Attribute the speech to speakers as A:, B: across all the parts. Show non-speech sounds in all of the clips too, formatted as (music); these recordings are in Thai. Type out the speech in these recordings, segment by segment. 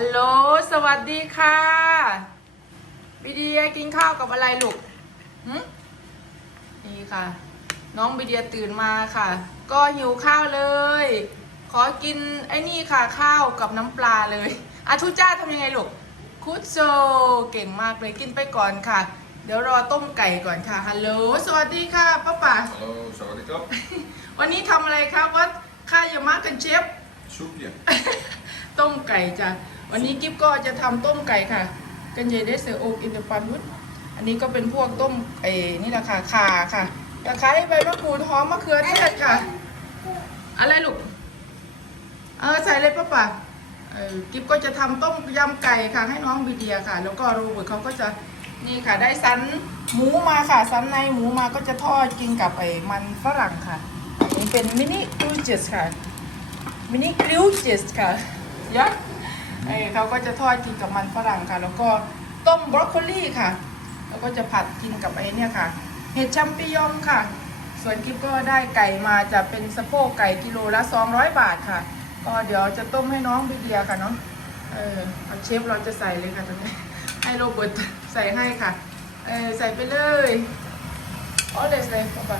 A: ฮัลโหล สวัสดีค่ะบิเดียกินข้าวกับอะไรลูกหึนี่ค่ะ น้องบิเดียตื่นมาค่ะ ก็หิวข้าวเลย ขอกินไอ้นี่ค่ะ ข้าวกับน้ำปลาเลยอาทุจ้าทำยังไงลูกคุดโซเก่งมากเลยกินไปก่อนค่ะ เดี๋ยวรอต้มไก่ก่อนค่ะฮัลโหลสวัสดีค่ะป้าป่า
B: Hallo, sawadikap.
A: วันนี้ทำอะไรครับวัดข้าวยามากันเชฟ
B: Soepje.
A: ต้มไก่จ้ะ วันนี้กิ๊บก็จะทำต้มไก่ค่ะ กันเยเดสเซอโอกอินเตอร์ปันวุฒอันนี้ก็เป็นพวกต้มเอ้นี่แหละค่ะข่าค่ะตะไคร้ใบมะกรูดหอมมะเขือเทศค่ะ อะไรลูก เออใส่เลยป้าป่ะกิ๊บก็จะทำต้มยำไก่ค่ะ ให้น้องบีเดียค่ะ แล้วก็โรเบิร์ตเขาก็จะนี่ค่ะ ได้สันหมูมาค่ะสันในหมูมาก็จะทอดกินกับไอ้มันฝรั่งค่ะอันนี้เป็นมินิกรูจิสค่ะมินิกริวจิสค่ะยักษ์ ไอเขาก็จะทอดกินกับมันฝรั่งค่ะ แล้วก็ต้มบรอกโคลีค่ะ แล้วก็จะผัดกินกับไอ้เนี่ยค่ะ เห็ดแชมปิยองค่ะ ส่วนกิ๊บก็ได้ไก่มาจะเป็นสะโพกไก่กิโลละ200 บาทค่ะ ก็เดี๋ยวจะต้มให้น้องบีเดียค่ะเนาะ เออเอาเชฟเราจะใส่เลยค่ะตรงนี้ ให้โรเบิร์ตใส่ให้ค่ะ เออใส่ไปเลยอ๋อเลยใส่เข้าไป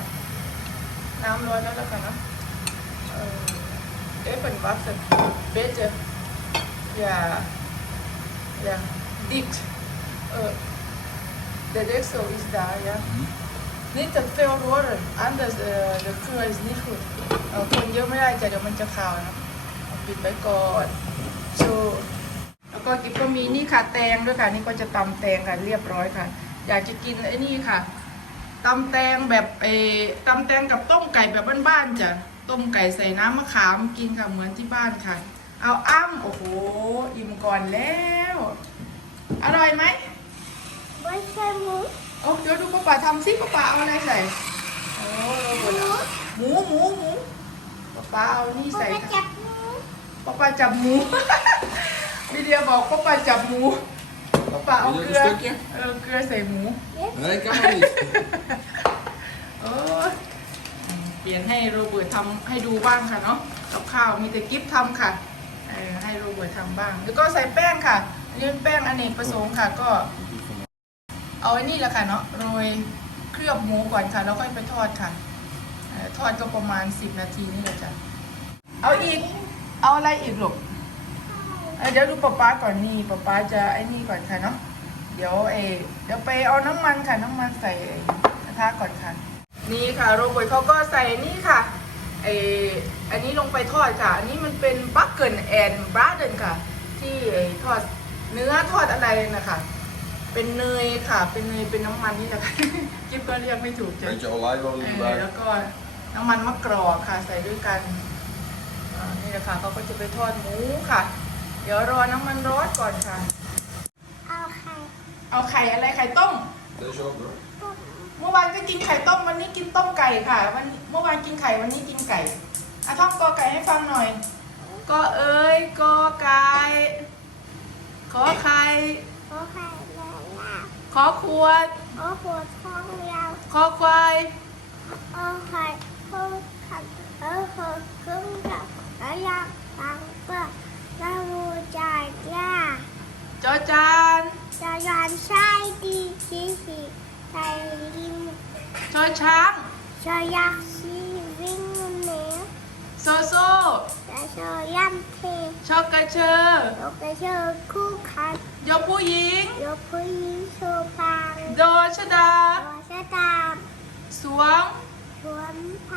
A: น้ำร้อนแล้วแล้วกันเนาะ เออ Even water beter. Ja. Ja. Dicht. Uh, de deksel is daar, ja. Niet te veel roeren, anders uh, de kleur is niet goed. เอ่อคนเยอะไม่ได้จ้ะเดี๋ยวมันจะขาวนะเอาปิดไว้ก่อนโชว์แล้วก็กิ๊บก็มีนี่ค่ะแตงด้วยค่ะ นี่ก็จะตำแตงค่ะเรียบร้อยค่ะ อยากจะกินไอ้นี่ค่ะตำแตงแบบเออตำแตงกับต้มไก่แบบบ้านๆจ้ะต้มไก่ใส่น้ำมะขามกินค่ะเหมือนที่บ้านค่ะ เอาอ้ำโอ้โหอิ่มก่อนแล้ว อร่อยไหม
C: ไม่ใช่หมู
A: โอ้เดี๋ยวดูป้าป๋าทำสิป้าป๋าเอาอะไรใส่โอ้โรเบิร์ตเอาหมูหมูหมูป้าป๋าเอานี่
C: ป
A: ใส่
C: ก
A: ค่ะ
C: จับหมู
A: ป้าป๋าจับหมูวิเดียบอกป้าป๋าจับหมูป้าป๋าเอาเกลือ
B: Wil je een stukje?
A: เออเกลือใส่หมู
B: Nee, kan maar niet.
A: เออเปลี่ยนให้โรเบิร์ตทำให้ดูบ้างค่ะเนาะกับข้าวมีแต่กิฟทำค่ะ เออให้โรเบิร์ตทำบ้าง แล้วก็ใส่แป้งค่ะอันนี้เป็นแป้งอเนกประสงค์ค่ะ ก็ เอาไอ้นี่แหละค่ะเนาะโรยเคลือบหมูก่อนค่ะ แล้วค่อยไปทอดค่ะเอ่อทอดก็ประมาณ10นาทีนี่แหละจ้ะเอาอีก เอาอะไรอีกลูกเอ่อเดี๋ยวดูป๊าป๊าก่อนนี่ป๊าป๊าจะไอ้นี่ก่อนค่ะเนาะเดี๋ยวเออเดี๋ยวไปเอาน้ำมันค่ะ น้ำมันใส่กระทะก่อนค่ะ นี่ค่ะโรเบิร์ตเขาก็ใส่นี่ค่ะไออ นนี้ลงไปทอดค่ะ อันนี้มันเป็นบัคเกิลแอนบราเดนค่ะ ที่ไอ้ทอดเนื้อทอดอะไรนะคะ เป็นเนยค่ะ เป็นเนยเป็นน้ำมันนี่แหละค่ะกิ๊บก็เรียกไม่ถูกจ้ะ
B: Beetje
A: เอ
B: olijfolie
A: อ
B: erbij.
A: แล้วก็น้ำมันมะกรอกค่ะ ใส่ด้วยกันอ่านี่แหละค่ะเขาก็จะไปทอดหมูค่ะ เดี๋ยวรอน้ำมันร้อนก่อนค่ะ
C: เอาไข่
A: เอาไข่อะไรไข่ต้ม
B: Deze ook hoor.
C: ต้ม
A: เมื่อวานก็กินไข่ต้มวันนี้กินต้มไก่ค่ะ วันเมื่อวานกินไข่วันนี้กินไก่ อะท่องกอไก่ให้ฟังหน่อยกอเอ้ยกอไก่ขอไข่
C: เอาไข่แล้วล่ะ
A: ขอขวด
C: เอาหัวท้องยาว
A: ขอควาย
C: เอาไข่เอาขัดเอาหัวครึ่งกับแล้วยางตังเพื่อแล้วรูจ่ายจ้า
A: จอจาน
C: จะยานใช้ดีชีสีใส่ลิม
A: ชอช้าง
C: จะยักชีวิ่งเหนือ
A: โซโซ
C: จะเชยยันเท
A: ชอกกระเชอ
C: ยกกระเชอคู่ขัน
A: ยกผู้หญิง
C: ยกผู้หญิงโชว์พาง
A: โดชดา
C: ตัวชะตาม
A: สวง
C: สวมท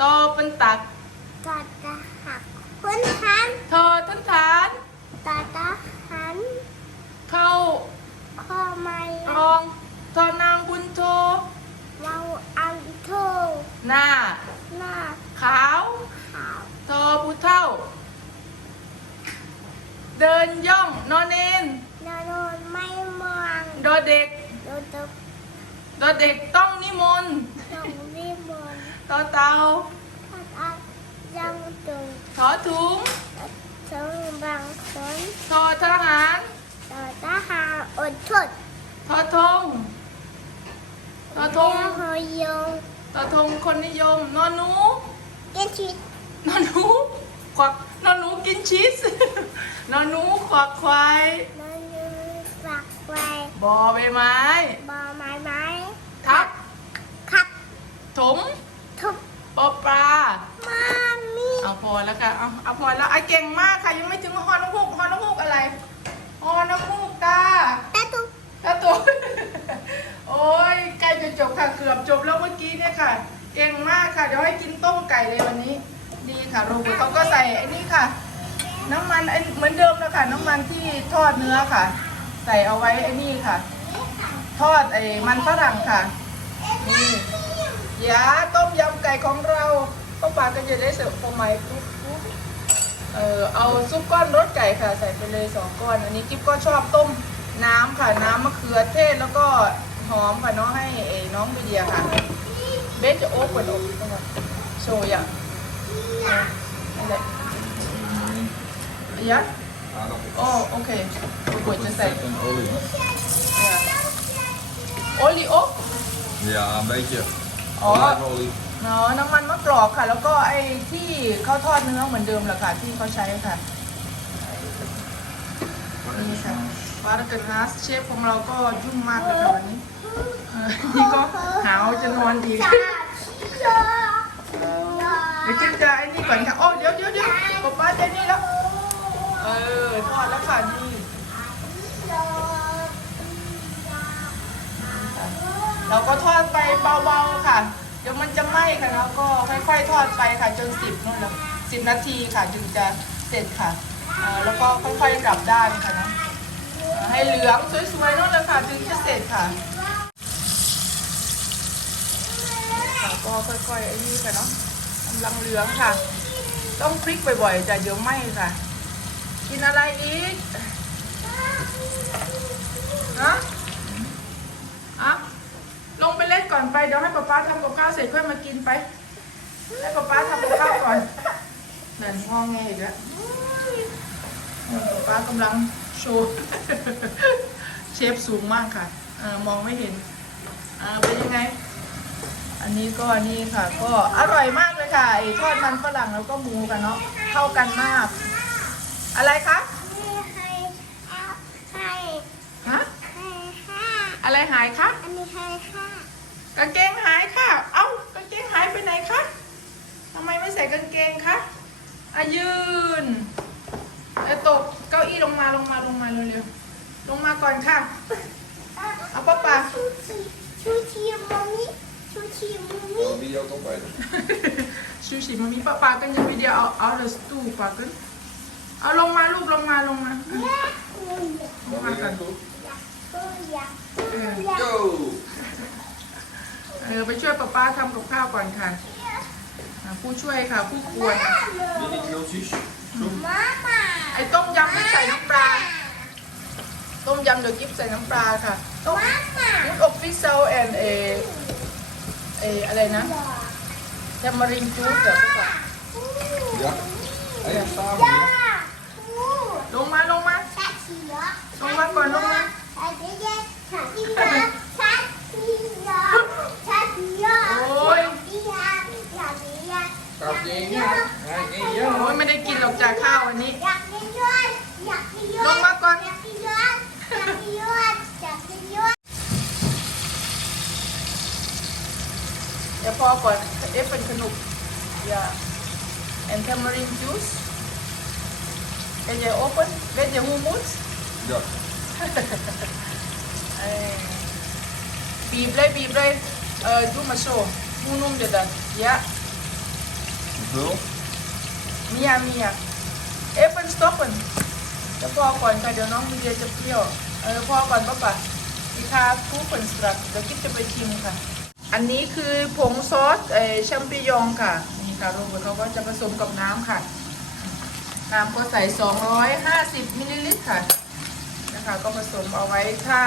A: ตอเป็นตักำ
C: กัดตะหักพื้นทัน
A: ทอทันฐาน
C: ตาตะหัน
A: เข้า
C: ข้อไม่
A: รองทอนางบุญโท
C: เราอันโท
A: หน้า
C: หน้า
A: ขาว
C: ขาว
A: ทอผู้เท่า เดินย่องนอนเนน
C: นาโดนไม่มอง
A: ดอเด็ก
C: โดนตก
A: ดอเด็กต้องนิมนต์
C: ตรงรีบน
A: ต่อเตา
C: พัดอัดยังตึง
A: ถอถุง
C: สงบางคน
A: ทอทหาร
C: ต่อทหารอดทน
A: ทอทงทอทง
C: แล้วหอยยง
A: ทอทงคนนิยมนอนหนู
C: กินชีส
A: นอนหนูควักนอนหนูกินชีส นอนูขวักควาย
C: นอนยืนฝักไว้
A: บอใบไม้
C: บอไม้ไม้
A: ทับ
C: ขับ
A: ถม
C: ทุบ
A: ปอปลา
C: มามี
A: เอาพอแล้วค่ะเอาเอาพอแล้วไอ้เก่งมากค่ะยังไม่ถึงฮอนกฮูกฮอนกฮูกอะไรฮอนกฮูกตา
C: ตาตุก
A: ตาตัว โอ้ยใกล้จะจบค่ะเกือบจบแล้วเมื่อกี้เนี่ยค่ะ เก่งมากค่ะเดี๋ยวให้กินต้มไก่เลยวันนี้ ดีค่ะโรเบิร์ตเขาก็ใส่ไอ้นี่ค่ะ น้ำมันไอ้เหมือนเดิมแล้วค่ะ น้ำมันที่ทอดเนื้อค่ะ ใส่เอาไว้ไอ้นี่ค่ะ ทอดไอ้มันฝรั่งค่ะนี่ยาต้มยำไก่ของเราก็ปากันจะได้เสิร์ฟพอไหมปุ๊บเออเอาซุปก้อนรสไก่ค่ะ ใส่ไปเลยสองก้อน อันนี้กิ๊บก็ชอบต้มน้ำค่ะ น้ำมะเขือเทศแล้วก็หอมค่ะน้องให้ไอ้น้องวิเดียค่ะ เบสจะโอ๊กกว่าอกโชว์อย่าง อะไรยะ
B: Aardappels.
A: โอ้โอเคกดจะใส่
B: Vet en olie.
A: โอลิโอ
B: Ja, een beetje.
A: Oh.
B: Olijfolie.
A: เนาะน้ำมันมะกรอกค่ะ แล้วก็ไอ้ที่เขาทอดเนื้อเหมือนเดิมแหละค่ะ ที่เขาใช้ค่ะ นี่ค่ะวาร์กันฮัสเชฟของเราก็ยุ่งมากเลยค่ะวันนี้เออนี่ก็หาวจะนอนอีก
C: ตาชิโย
A: เดี๋ยวกินจะไอ้นี่ก่อนค่ะโอ้เดี๋ยวเดี๋ยวเดี๋ยวป๊าป้าใจนี่แล้วเออทอดแล้วค่ะนี่เราก็ทอดไปเบาๆค่ะ เดี๋ยวมันจะไหม้ค่ะแล้วก็ค่อยๆทอดไปค่ะจนสิบนู่นแล้วสิบนาทีค่ะจึงจะเสร็จค่ะแล้วก็ค่อยๆกลับด้านค่ะนะให้เหลืองสวยๆนู่นเลยค่ะจึงจะเสร็จค่ะก็ค่อยๆไอ้นี่ค่ะเนาะำลังเหลืองค่ะ ต้องพลิกบ่อยๆจะเดี๋ยวไหมค่ะ กินอะไรอีกฮะอะลงไปเล่นก่อนไปเดี๋ยวให้ป๊าป๊าทำกับข้าวเสร็จค่อยมากินไปให้ป๊าป๊าทำกับข้าวก่อนนั่นงอแงอีกแล้วป๊าป๊ากำลังโชว์เชฟสูงมากค่ะอมองไม่เห็นอ่าเป็นยังไง อันนี้ก็อันนี้ค่ะ ก็อร่อยมากเลยค่ะไอ้ทอดมันฝรั่งแล้วก็หมูกันเนาะเข้ากันมาก อะไรคะ
C: นี่ให้เอาให้
A: ฮะ
C: ให้ห้า
A: อะไรหายคะ
C: อันนี้ให้ห้ากา
A: งเกงหายค่ะ เอ้ากางเกงหายไปไหนคะทำไมไม่ใส่กางเกงคะอายืนเอ้ยตกเก้าอี้ลงมาลงมาลงมาเร็วๆลงมาก่อนค่ะเอาป้าป่า
C: ชูชีชูชีมัมมี่ ชูชีมัมมี่
B: Zal die ook opeten?
A: ชูชิมามีป้าป่ากันยังวิดีโอเอาเอาเดสตูป่ากันเอาลงมาลูกลงมาลงมา
C: แม่กู
A: ลงมาก่อน
B: goed?
C: กูอยาก
A: เออ
B: Go!
A: เออไปช่วยป้าป้าทำกับข้าวก่อนค่ะอะ ผู้ช่วยค่ะ ผู้กวน
B: Mini knultjes. Zo.
C: มาม่า
A: ไอ้ต้มยำไม่ใส่น้ำปลา ต้มยำเดี๋ยวกิ๊บใส่น้ำปลาค่ะ ต้ม
C: มาม่า
A: ยุดอบฟิเซลแอน เอเออะไรนะยามารินจูสเดี๋ยวก่อน
B: Ja. Even samen
C: ย่า
B: hier.
C: กู
A: ลงมาลงมา
C: ชาชีเหรอ
A: ลงมาก่อนลงมา
C: ชาชีเหรอชาชีเหรอชาชีเหรอชาชีเหรอ
A: โอ้ย
C: อยากอยากอยาก
B: Gaat niet in. Gaat niet in.
A: โอ้ยไม่ได้กินหรอกจากข้าววันนี้
C: อยากกินด้วยอยากกินด้วย
A: ลงมาก่อน
C: อยากกินด้วยอยากกินด้วยอยากกินด้วย
A: เดี๋ยวพอก่อนเอฟเป็นขนมอย่า and tamarind juice Can you open with your hummus
B: Ja.
A: เอ้ยบีบเลยบีบเลยเออดูมาโชว์มูนุ่มเดี๋ยวดันยะ
B: Hoeveel?
A: มีอะมีอะเอฟเป็นสต็อปเป็นจะพอก่อนค่ะเดี๋ยวน้องมีเดียจะเปรี้ยวเออพอก่อนป้าป่ะอีคาทูเป็นสตรักเดี๋ยวกิ๊บจะไปชิมค่ะ อันนี้คือผงซอสเออแชมปิญองค่ะ นี่ค่ะโรเบิร์ตเขาก็จะผสมกับน้ำค่ะ น้ำก็ใส่ 250มิลลิลิตรค่ะ นะคะ ก็ผสมเอาไว้ถ้า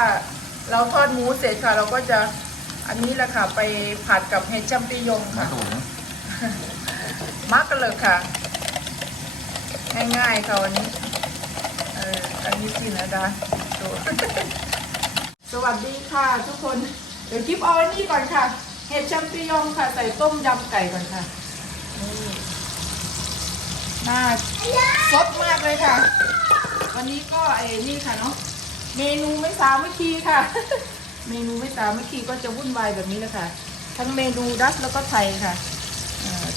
A: เราทอดหมูเสร็จค่ะ เราก็จะอันนี้แหละค่ะไปผัดกับเห็ดแชมปิญองค่ะ
B: Makkelijk, hè?
A: มักกันเลยค่ะ ง่ายๆค่ะวันนี้เอออันนี้สินะดาโชว์สวัสดีค่ะทุกคนเดี๋ยวกิ๊บเอาไว้นี่ก่อนค่ะ เห็ดแชมปิญองค่ะ ใส่ต้มยำไก่ก่อนค่ะนี่น่าสดมากเลยค่ะ วันนี้ก็ไอ้นี่ค่ะเนาะเมนูไม่สามัคคีค่ะ เมนูไม่สามัคคีก็จะวุ่นวายแบบนี้แหละค่ะ ทั้งเมนูดัชแล้วก็ไทยค่ะ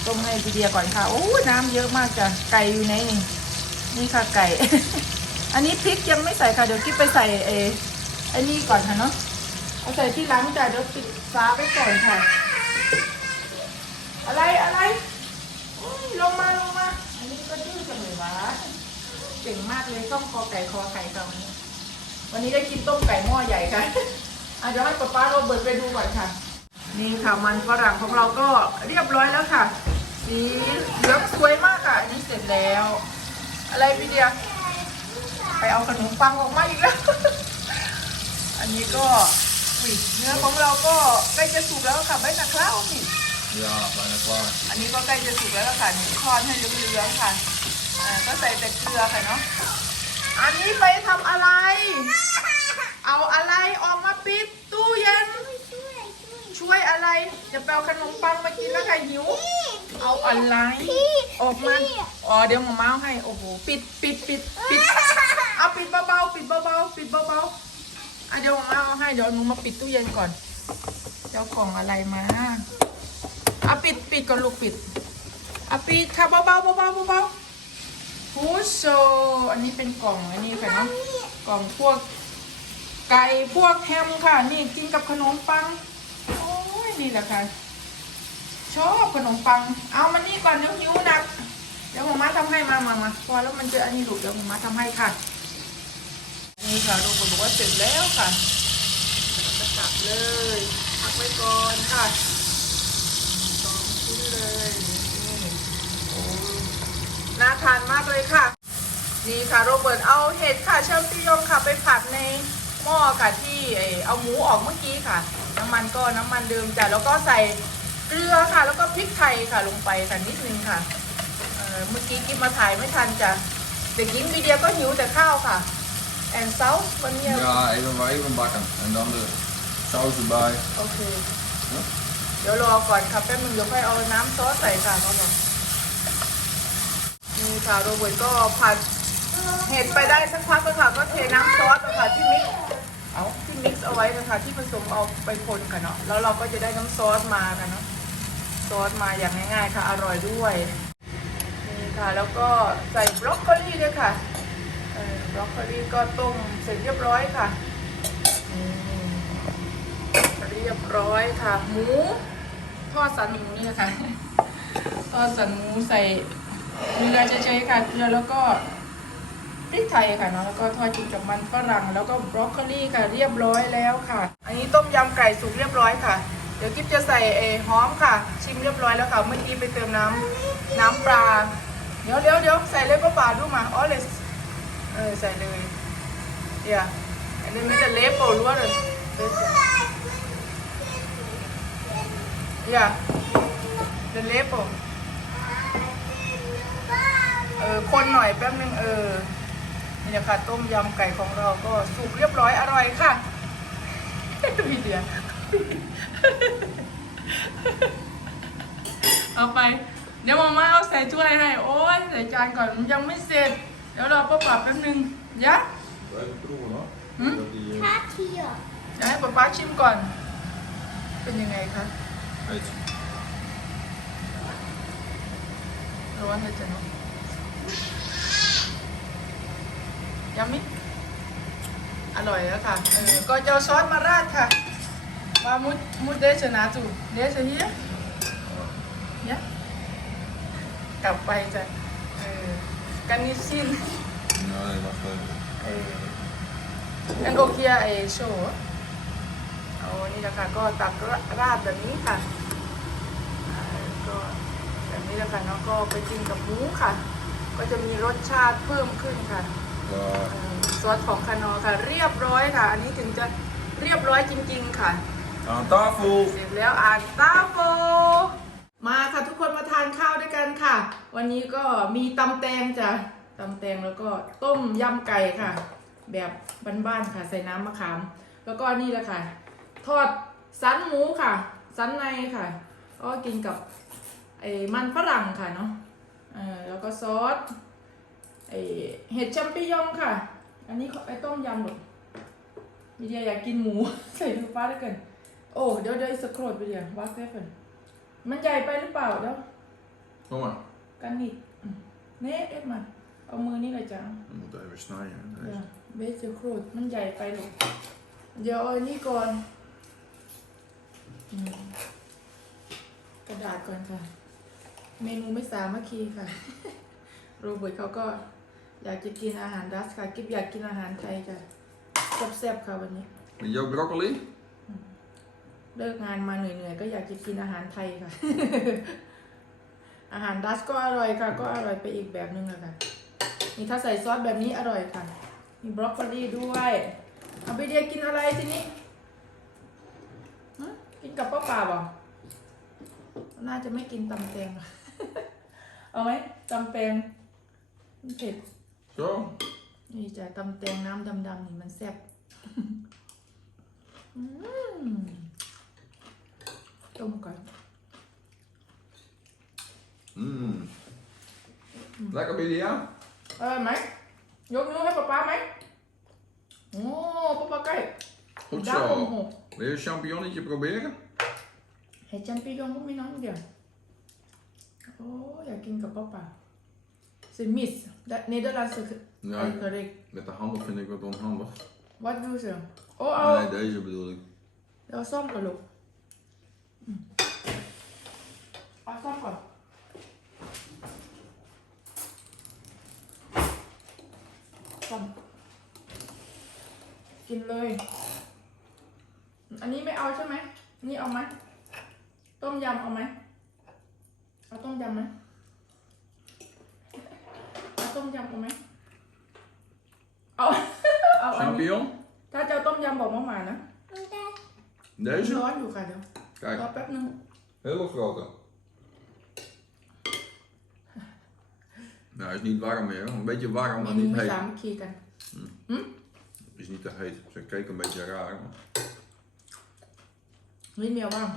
A: ต้มให้พีเดียก่อนค่ะ โอ้ยน้ำเยอะมากจ้ะ ไก่อยู่ไหนนี่ นี่ค่ะไก่ อันนี้พริกยังไม่ใส่ค่ะ เดี๋ยวกิ๊บไปใส่เอไอ้นี่ก่อนค่ะเนาะ เอาใส่ที่หลังจ้ะเดี๋ยวปิดฟ้าไว้ก่อนค่ะ อะไรอะไรลงมาลงมาอันนี้ก็ดื้อจังเลยวะเก่งมากเลยต้องคอไก่คอไก่ค่ะวันนี้ วันนี้ได้กินต้มไก่หม้อใหญ่ค่ะอะเดี๋ยวให้ป๊าป้าโรเบิร์ตไปดูก่อนค่ะ นี่ค่ะมันฝรั่งของเราก็เรียบร้อยแล้วค่ะ สีเหลืองสวยมากค่ะ อันนี้เสร็จแล้ว อะไรพี่เดียไปเอาขนมปังออกมาอีกแล้ว อันนี้ก็ อุ๊ยเนื้อของเราก็ใกล้จะสุกแล้วค่ะไม่นักแล้วนี่
B: Ja, bijna klaar.
A: อันนี้ก็ใกล้จะสุกแล้วล่ะค่ะนี่ทอดให้เหลืองๆค่ะอ่าก็ใส่แต่เกลือค่ะเนาะ อันนี้ไปทำอะไร เอาอะไรออกมาปิดตู้เย็น ช่วยอะไร จะไปเอาขนมปังมากินแล้วค่ะหิว เอาอะไร ออกมา อ๋อเดี๋ยวหมาเมาให้ โอ้โห ปิดปิดปิดปิด เอาปิดเบาๆ ปิดเบาๆ ปิดเบาๆ อะเดี๋ยวหมาเมเอาให้เดี๋ยวหนูมาปิดตู้เย็นก่อนเจ้าของอะไรมาเอาปิดปิดก่อนลูกปิดเอาปิดค่ะเบาๆเบาๆเบาๆฟูโซอันนี้เป็นกล่องอันนี้ค่ะเนาะกล่องพวก ไก่พวกแฮมค่ะ นี่กินกับขนมปังโอ้ยนี่แหละค่ะชอบขนมปัง เอามานี่ก่อนเดี๋ยวหิวหนัก เดี๋ยวหมาม่าทำให้มามามาพอแล้วมันจะอันนี้ลูกเดี๋ยวหมาม่าทำให้ค่ะี่ค่ะลูกบอกว่าเสร็จแล้วค่ะจะกลับเลยพักไว้ก่อนค่ะสองชิ้นเลยนี่โอ้น่าทานมากเลยค่ะ นี่ค่ะโรเบิร์ตเอาเห็ดค่ะเชลติยงค่ะไปผัดในหม้อค่ะที่เออเอาหมูออกเมื่อกี้ค่ะ น้ำมันก็น้ำมันเดิมจ้ะแล้วก็ใส่เกลือค่ะ แล้วก็พริกไทยค่ะลงไปค่ะนิดนึงค่ะเมื่อกี้กิ๊บมาถ่ายไม่ทันจ้ะเด็กหญิงวีเดียก็หิวแต่ข้าวค่ะ แอนเซาวันนี้
B: Ja, even maar even bakken. En dan de saus erbij.
A: โอเคเดี๋ยวรอก่อนค่ะแป๊บนึงเดี๋ยวค่อยเอาน้ำซอสใส่ค่ะเขาบอกนี่ค่ะโรเบิร์ตก็ผัดเห็ดไปได้สักพักแล้วค่ะ ก็เทน้ำซอสแล้วค่ะที่มิกซ์เอาที่มิกซ์เอาไว้นะคะที่ผสมเอาไปคนค่ะเนาะแล้วเราก็จะได้น้ำซอสมาค่ะเนาะซอสมาอย่างง่ายๆค่ะ อร่อยด้วยนี่ค่ะ แล้วก็ใส่บรอกโคลีด้วยค่ะเออ บรอกโคลีก็ต้มเสร็จเรียบร้อยค่ะอืมเรียบร้อยค่ะ หมูทอดสันหมูนี่นะคะทอดสันหมูใส่เกลือเฉยๆค่ะเกลือแล้วก็พริกไทยค่ะเนาะแล้วก็ทอดกินกับมันฝรั่งแล้วก็บรอกโคลีค่ะเรียบร้อยแล้วค่ะ อันนี้ต้มยำไก่สุกเรียบร้อยค่ะ เดี๋ยวกิ๊บจะใส่เออหอมค่ะ ชิมเรียบร้อยแล้วค่ะเมื่อกี้ไปเติมน้ำน้ำปลาเดี๋ยวเดี๋ยวเดี๋ยวใส่เลยป้าป่าดูมาอ๋อเลย เออใส่เลยเดี๋ยวอันนี้มันจะเละโปรล้วนเลย Ja, de lepel. เออคนหน่อยแป๊บนึงเออนี่นะคะต้มยำไก่ของเราก็สุกเรียบร้อยอร่อยค่ะมีเดือเอาไป เดี๋ยวมาม่าเอาใส่ถ้วยให้ โอ้ยใส่จานก่อนมันยังไม่เสร็จ เดี๋ยวรอป้าป๋าแป๊บนึงยะ
B: Even proeven hoor.
A: Hm?
B: Dat die, eh,
C: ถ้าเที่ยว
A: เดี๋ยวให้ป้าป๋าชิมก่อน เป็นยังไงคะ
B: weet je.
A: ร้อนเลยจ้ะเนาะยังมิอร่อยแล้วค่ะเออก็จะเอาซอสมาราดค่ะว่ามุดมุดเดชนะจูเดชเฮียเนี่ยกลับไปจ้ะเออ กันนิชิน
B: Nee, wacht even.
A: เอออันโอเคียไอโชว์เอานี่นะคะก็ตักราดแบบนี้ค่ะอ่าก็แบบนี้แหละค่ะเนาะก็ไปกินกับหมูค่ะ ก็จะมีรสชาติเพิ่มขึ้นค่ะ
B: Klaar.
A: เอ่อซอสของคานอค่ะ เรียบร้อยค่ะ อันนี้ถึงจะเรียบร้อยจริง ๆ ค่ะ
B: Aan tafel.
A: เสร็จแล้วอ่านตาโฟ มาค่ะทุกคนมาทานข้าวด้วยกันค่ะ วันนี้ก็มีตำแตงจ้ะตำแตงแล้วก็ต้มยำไก่ค่ะ แบบบ้านๆค่ะ ใส่น้ำมะขาม แล้วก็นี่แหละค่ะ ทอดสันหมูค่ะ สันในค่ะก็กินกับไอ้มันฝรั่งค่ะเนาะเออแล้วก็ซอสไอ้เห็ดแชมปิญองค่ะ อันนี้ไอ้ต้มยำหมดวิเดียอยากกินหมู ใส่ดูฟ้าได้วกันโอ้เดี๋ยวเดี๋ยวอีกสักโครดวิเดียวัดได้เพิ่น มันใหญ่ไปหรือเปล่าเดี๋ยว
B: Kom maar.
A: กันนิดอืมเน่เอ็ดมาเอามือนี่เลยจ้ะ
B: We moeten even snijden. hè,
A: เดี๋
B: Deze.
A: ยวเบสจะโครดมันใหญ่ไปหรอกเดี๋ยวเอาอันนี้ก่อนอืมกระดาษก่อนค่ะ เมนูไม่สามัคคีค่ะ โรเบิร์ตเขาก็อยากจะกินอาหารดัชค่ะ กิฟอยากกินอาหารไทยค่ะแซ่บๆค่ะวันนี้
B: Met jouw broccoli?
A: เลิกงานมาเหนื่อยๆก็อยากจะกินอาหารไทยค่ะ อาหารดัชก็อร่อยค่ะ ก็อร่อยไปอีกแบบนึงอะค่ะนี่ถ้าใส่ซอสแบบนี้อร่อยค่ะ มีบรอกโคลีด้วยเอาไปเดียกินอะไรทีนี้หึกินกับป้าป่าบ่น่าจะไม่กินตำแตงอะเอาไหมตำแตงมันเผ็ด
B: Zo.
A: นี่จะตำแตงน้ำดำๆนี่มันแซ่บ อืม 떠볼까요? 음.
B: Mm. Lekker
A: ja? Eh, mij? Joop, nu even papa, mij? Oh, papa, kijk.
B: Goed zo. Wil je een champignonnetje proberen?
A: Het champignon moet mijn nou handen. Oh,
B: ja,
A: kinka papa. Ze mis. Dat Nederlandse Ja.
B: Met de handen vind ik wat onhandig.
A: Wat doen ze? Oh, oh.
B: Nee, deze bedoel ik.
A: Dat was samkeloop. เอาซ่อมก่อนซ่อมกินเลย อันนี้ไม่เอาใช่ไหมอันนี่เอาไหม ต้มยำเอาไหม เอาต้มยำไหมเอาต้มยำเอาไหม เอา เอาอันนี้
B: Champignon?
A: ถ้าจะเอาต้มยำบอกมาหมานะ
C: ได้
B: Deze?
A: ร้อนอยู่ค่ะเดี๋ยวรอ
B: Kijk,
A: แป๊บนึง
B: hele grote. Nou, hij is niet warm meer. Een beetje warm,
A: เม
B: maar
A: นู
B: niet
A: ไม่
B: heet.
A: สามัคคีกัน
B: Is niet te heet. Ze keek een beetje raar. maar-
A: ไม่เมียวบ้าง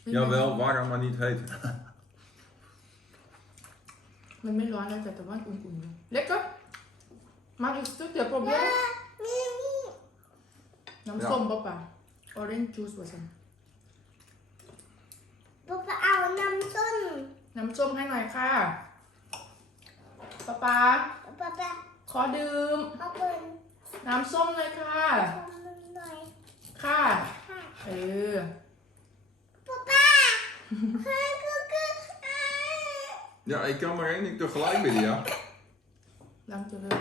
A: ไม่มี
B: Jawel, warm, maar niet heet.
A: มันไม่ร้อนแล้วแต่แต่ว่าอุ่นๆอยู่เล็กก็มาอีกสักเดี๋ยวผมเยอะ
C: นี่นี่
A: น้ำส้มป่ะป่ะ orange juice ว่าสัน
C: ป๊าป๊าเอาน้ำส้ม
A: น้ำส้มให้หน่อยค่ะ ป๊าป๊า
C: ป๊าป๊า
A: ขอดื่ม
C: เอาเป็น
A: น้ำส้มเลยค่ะ
C: ทำมันหน่อย
A: ค่ะ
C: ค่ะ
A: เออ
C: ป๊าป๊าเฮ้ยกูกูอ่า
B: Ja, ik kan maar één ding tegelijk bidden, ja.
A: ล้างจะเลย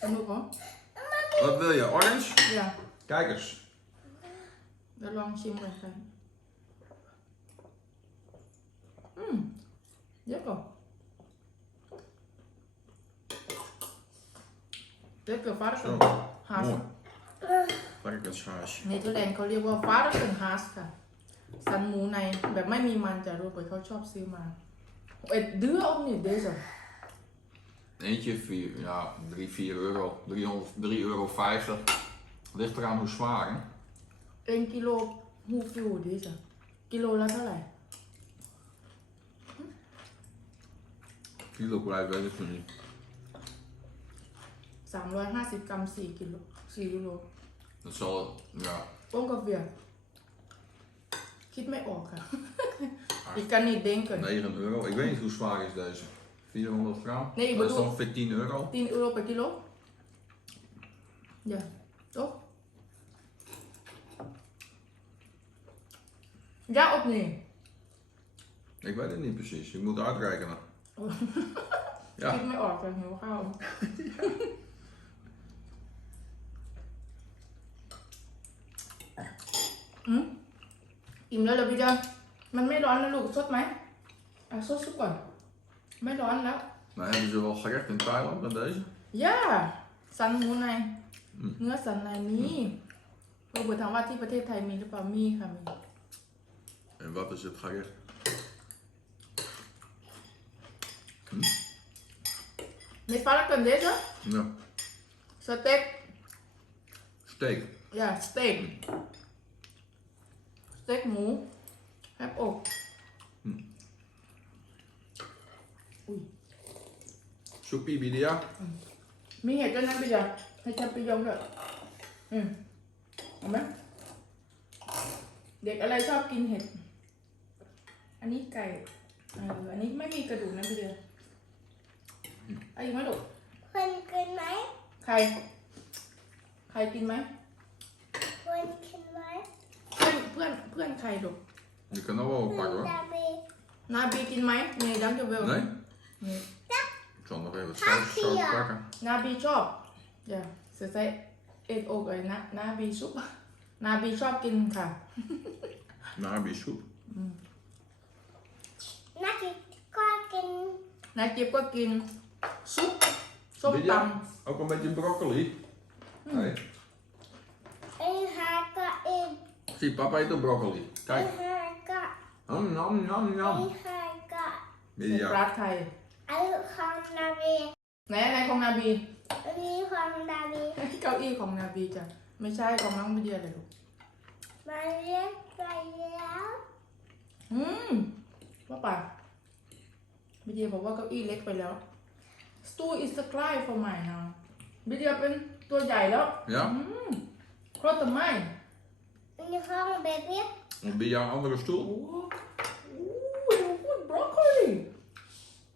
A: สนุกเหรอ
B: Wat wil je? Orange?
A: อย่า
B: Kijk eens.
A: เดี๋ยวลอง าส
B: Mooi. Varkenshaasje.
A: เนเธอร์แลนด์เขาเรียกว่าฟ้ากับฮาสค่ะ สันหมูในแบบไม่มีมันจะรู้ไปเขาชอบซื้อมา เอ็ดเดือook niet deze
B: Eentje, vier, ja, 3, 4 euro. 300, 3 euro 50. Ligt eraan hoe zwaar, hè?
A: เอ็นกิโลฮูฟิวดิจ้ะกิโลละเท่าไหร่
B: Kilo blijft weet ik nog niet.
A: สามร้อยห้าสิบกรัมสี่กิโลสี่กิโล
B: Dat zal, ja,
A: ต้มกาแฟคิดไม่ออกค่ะ อีก(laughs) กันนี่เด้งเกิน
B: 9 euro. Ik weet niet hoe zwaar is deze. 400 gram?
A: Nee, ik
B: dat is
A: bedoel-
B: dan ongeveer 10 euro.
A: ตีนยูโรper kilo อย่าโต๊ะยาอบนี่
B: Ik weet het niet precies. Ik moet uitrekenen. Ja. (laughs)
A: คิดไม่ออกค่ะหิวข้าว (laughs) อืมอิ่มแล้วเหรอพี่จอนมันไม่ร้อนนะลูกสดไหมอะสดสุกก่อน ไม่ร้อนแล้ว
B: Maar hebben ze wel gerecht in Thailand met deze?
A: ย่าสันหมูในเนื้อสันในมีโรเบิร์ตถามว่าที่ประเทศไทยมีหรือเปล่ามีค่ะมี
B: En wat is het gerecht?
A: ในฟ้าแล้วกันเดซ
B: Ja,
A: สเต็ก
B: steak.
A: อย่าสเต็กสเต็กหมูแฮบอกอุ้ย
B: Soepie Bidia.
A: มีเห็ดด้วยนะพี่เดียวให้จับไปยงด้วยอืมเอาไหมเด็กอะไรชอบกินเห็ด อันนี้ไก่เอออันนี้ไม่มีกระดูกนะพี่เดียวไอ้ยังไม่ลูก
C: เพื่อนกินไหม
A: ใคร ใครกินไหม
C: เพื่อนกินไหม
A: เพื่อนเพื่อนเพื่อนใครลูก
B: Je kan er wel
C: เพื่อน
B: pakken hoor.
C: ดาบี
A: นาบีกินไหมนี่ดังจะเวล
B: Nee?
A: นี่
B: Ik zal nog even het saus, saus pakken.
A: นาบีชอบอย่าเสียใจเอ็ดโอกเลยนะนาบีซุปนาบีชอบกินค่ะ
B: Nabi soep.
C: นักกินก็กิน
A: นาจิบก็กินซุปส้มต
B: Bidia, ook een beetje broccoli. Nee.
C: เอ็นฮาก็เอ็ น
B: Zie, papa eet ook broccoli.
C: เอ็น
B: Kijk.
C: ฮาก็
B: Nom, nom, nom,
C: เอ็น
B: nom.
C: ฮาก็ำ
A: เส้นปลา
B: Bidia.
A: ไทย
C: อายุของนาบี
A: ไหนไหนของนาบี
C: อายุของนาบี
A: เก้าอี้ของนาบีจ้ะไม่ใช่ของน้องบีเดียเลยลูก
C: มาเรียกไปแล้ว
A: อืมว่าป่ะบีเดียบอกว่าเก้าอี้เล็กไปแล้ว stool is a cry for my now บีเดียเป็นตัวใหญ่แล้ว
B: Ja?
A: อืมโคตรไม่
C: อายุของเบบี้
B: En Bidia een andere
A: โอ้
B: stoel.
A: โหพูดบรอกโคลี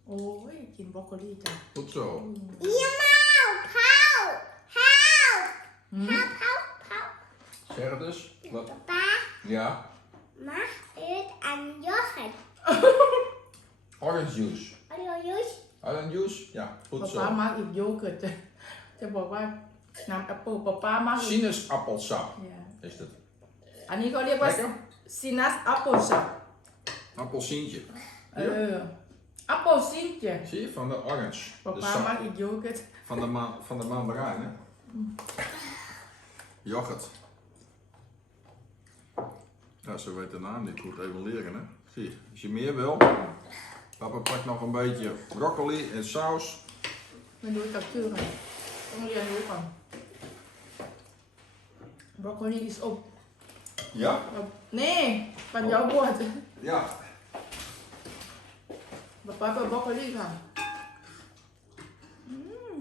A: โอ้ยกินบรอกโคลีจ้ะ
B: Goed zo.
C: เยี่ยมมากเผาเผา
A: อืม
C: เผาเผาเผา
B: Zeg het eens. Wat?
C: ป้า
B: Ja.
C: มาอืดอันยอด
B: Orange juice.
C: อันยอยุช
B: Orange juice? Ja,
A: ป๊า
B: goed
A: ป๊า
B: zo.
A: มาร์กอีกโยเกิร์ตจะจะบอกว่าน้ำแอปเปิลป๊าป๊ามาร์กอีก
B: Sinaasappelsap
A: เนี่ย
B: is het.
A: อันนี้เขาเรียกว่า
B: Lekker?
A: ซินัสแอปเปิลสับ
B: Appelsientje.
A: เออแอปเปิลซินเจ
B: Zie je? Van de orange.
A: ป๊า
B: De
A: ป๊ามาร์ก
B: sap.
A: อีกโยเกิร์ต
B: Van de, ma van de mandarijn, hè? Yoghurt. Ja, zo weet de naam niet. Ik moet het even leren, hè? Zie je? Als je meer wil, papa pakt nog een beetje broccoli en saus.
A: ไม่รู้จักชื่อค่ะต้องเรียนรู้ก่อนบรอกโคลี is op
B: Ja?
A: นี่ปัญญาบวช
B: Ja.
A: ป๊าป๊าเปิดบรอกโคลีค่ะอืม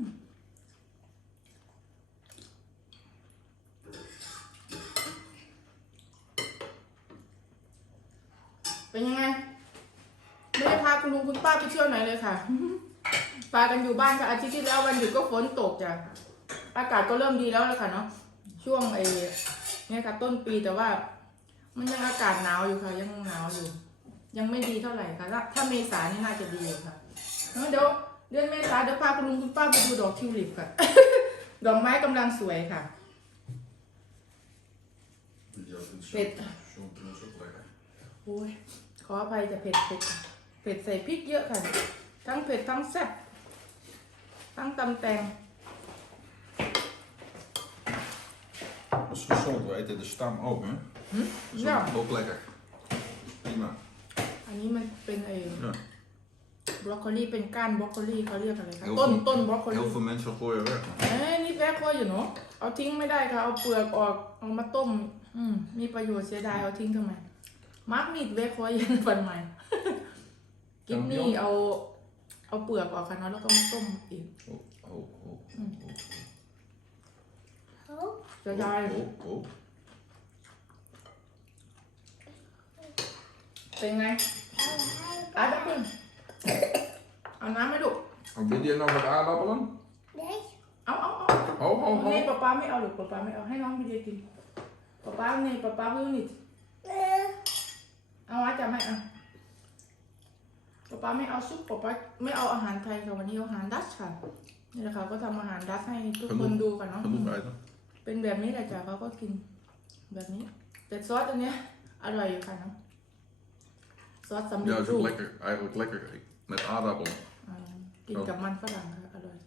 A: เป็นยังไงไม่ได้พาคุณลุงคุณป้าไปเที่ยวไหนเลยค่ะ พากันอยู่บ้านค่ะอาทิตย์ที่แล้ววันหยุดก็ฝนตกจ้ะ อากาศก็เริ่มดีแล้วแล้วค่ะเนาะ ช่วงไอ้ เนี่ยค่ะต้นปีแต่ว่า มันยังอากาศหนาวอยู่ค่ะ ยังหนาวอยู่ ยังไม่ดีเท่าไหร่ค่ะ ถ้าถ้าเมษานี่น่าจะดีอยู่ค่ะเนอะเดี๋ยวเดือนเมษาเดี๋ยวพาคุณลุงคุณป้าไปดูดอกทิวลิปค่ะ ดอกไม้กำลังสวยค่ะ Vet.
B: Zo'n lekker.
A: โอ้ยขออภัยจะเผ็ดเผ็ดค่ะเผ็ดใส่พริกเยอะค่ะ ทั้งเผ็ดทั้งแซ่บทั้งตำแตง
B: Dat is gezond, we eten de stam ook, hè?
A: Hm?
B: Dat is
A: Ja.
B: ook, ook lekker. Prima.
A: อันนี้มันเป็นไอ้
B: Ja.
A: บรอกโคลีเป็นก้านบรอกโคลีเขาเรียกอะไรคะ
B: Heel
A: ต้น
B: veel-
A: ต้นบรอกโคลี
B: Heel veel mensen gooien weg.
A: เอ้ยนี่แวะคอยอยู่เนาะเอาทิ้งไม่ได้ค่ะ เอาเปลือกออกเอามาต้ม อืม มีประโยชน์เสียดายเอาทิ้งทำไมมาร์กมีดแวะคอยยังฟันใหม่ กินนี่เอา เอาเปลือกออกค่ะเนาะแล้วก็มาต้มอีก
B: Oh, oh, oh, oh,
A: Hm.
B: oh.
C: เขา
A: เสียดาย
B: Oh, oh.
A: เป็นไง
C: เอาให้
A: อาดับเบิ้ลเอาน้ำไหมลูก
B: Oh, wil je nog wat aardappelen?
C: เด็ก
A: เอาเอาเอา
B: Ho, ho,
A: นี่
B: ho.
A: ป๊าป๊าไม่เอาหรอกป๊าป๊าไม่เอาให้น้องวิเดียกินป๊าป๊าเนี่ยป๊าป๊าวิวนิด
C: เออ
A: เอาไว้จะไม่เอาป๊าป๊าไม่เอาซุปป๊าป๊าไม่เอาอาหารไทยค่ะวันนี้เอาอาหารดัชค่ะนี่แหละค่ะก็ทำอาหารดัชให้ทุกคนดูกันเนาะ
B: Genoeg eten.
A: เป็นแบบนี้แหละจ้ะเขาก็กินแบบนี้ แต่ซอสอันเนี้ยอร่อยอยู่ค่ะเนาะซอสสำเร็จ
B: Ja, is
A: รู
B: ook
A: ป
B: lekker. Eigenlijk lekker. Met aardappel.
A: อ่ากินกับมันฝรั่งค่ะอร่อย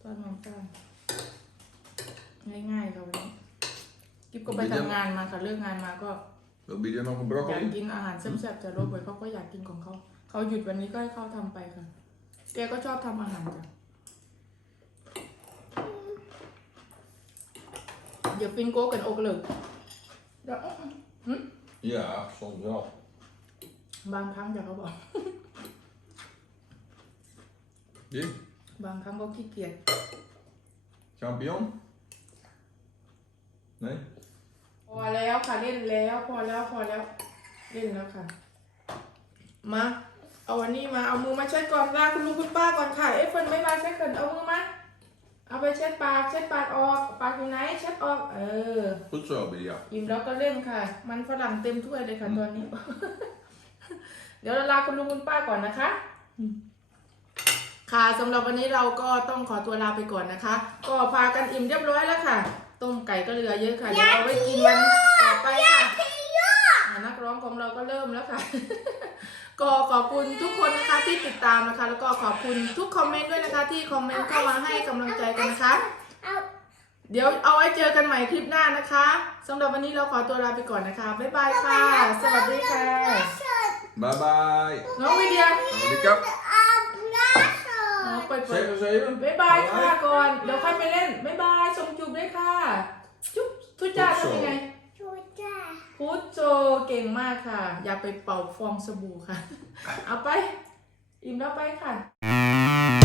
A: ทอดมันฝรั่งง่ายๆค่ะวันนี้กิ๊บก็ไปทำงานมาค่ะเลิกงานมาก็
B: Wil je nog een
A: อยาก
B: broccoli?
A: กินอาหารแซ่บๆจากโรเบิร์ตเขาก็อยากกินของเขา เขาหยุดวันนี้ก็ให้เขาทำไปค่ะแกก็ชอบทำอาหารจ้ะ เดี๋ยวฟินโก้กันโอกเลยเดี๋ยวอื้อหืม
B: Ja, soms wel.
A: บางครั้งจะเขาบอก
B: Die?
A: บางครั้งก็ขี้เกียจ
B: Champignon? Nee?
A: พอแล้วค่ะเล่นแล้วพอแล้วพอแล้ว เล่นแล้วค่ะ มาเอาวันนี้มาเอามือมาเช็ดก่อนลาคุณลุงคุณป้าก่อนค่ะเอ้ยเฟิร์นไม่บายเช็ดก่อนเอามือมา เอาไปเช็ดปากเช็ดปากออกปากอยู่ไหนเช็ดออก เออ
B: Goed zo, Bia.
A: อิ่มแล้วก็เล่นค่ะ มันฝรั่งเต็มถ้วยเลยค่ะตอนนี้ เดี๋ยวเราลาคุณลุงคุณป้าก่อนนะคะ ค่ะสำหรับวันนี้เราก็ต้องขอตัวลาไปก่อนนะคะ ก็พากันอิ่มเรียบร้อยแล้วค่ะ ต้มไก่ก็เหลือเยอะค่ะเดี๋ยวเอาไว้กินวันต่อไปค่ะอ่านักร้องของเราก็เริ่มแล้วค่ะ ก็ขอบคุณทุกคนนะคะที่ติดตามนะคะ แล้วก็ขอบคุณทุกคอมเมนต์ด้วยนะคะ ที่คอมเมนต์เข้ามาให้กำลังใจกันนะคะ
C: เอา
A: เดี๋ยวเอาไว้เจอกันใหม่คลิปหน้านะคะสำหรับวันนี้เราขอตัวลาไปก่อนนะคะ บ๊ายบายค่ะ สวัสดีค่ะ
B: Bye bye.
A: น้องวิเดีย
B: Monika,
C: อาบน้ำเถ
A: อ๋อ
C: อะ
A: เปิดเปิด
B: zeg eens even.
A: บ๊ายบายค่ะก่อน เดี๋ยวค่อยไปเล่น บ๊ายบายส่งจูบด้วยค่ะ จุ๊บทุจ้าทำยังไง
C: ชู จ้า
A: พุทโจเก่งมากค่ะ อยากไปเป่าฟองสบู่ค่ะ เอาไป อิ่มแล้วไปค่ะ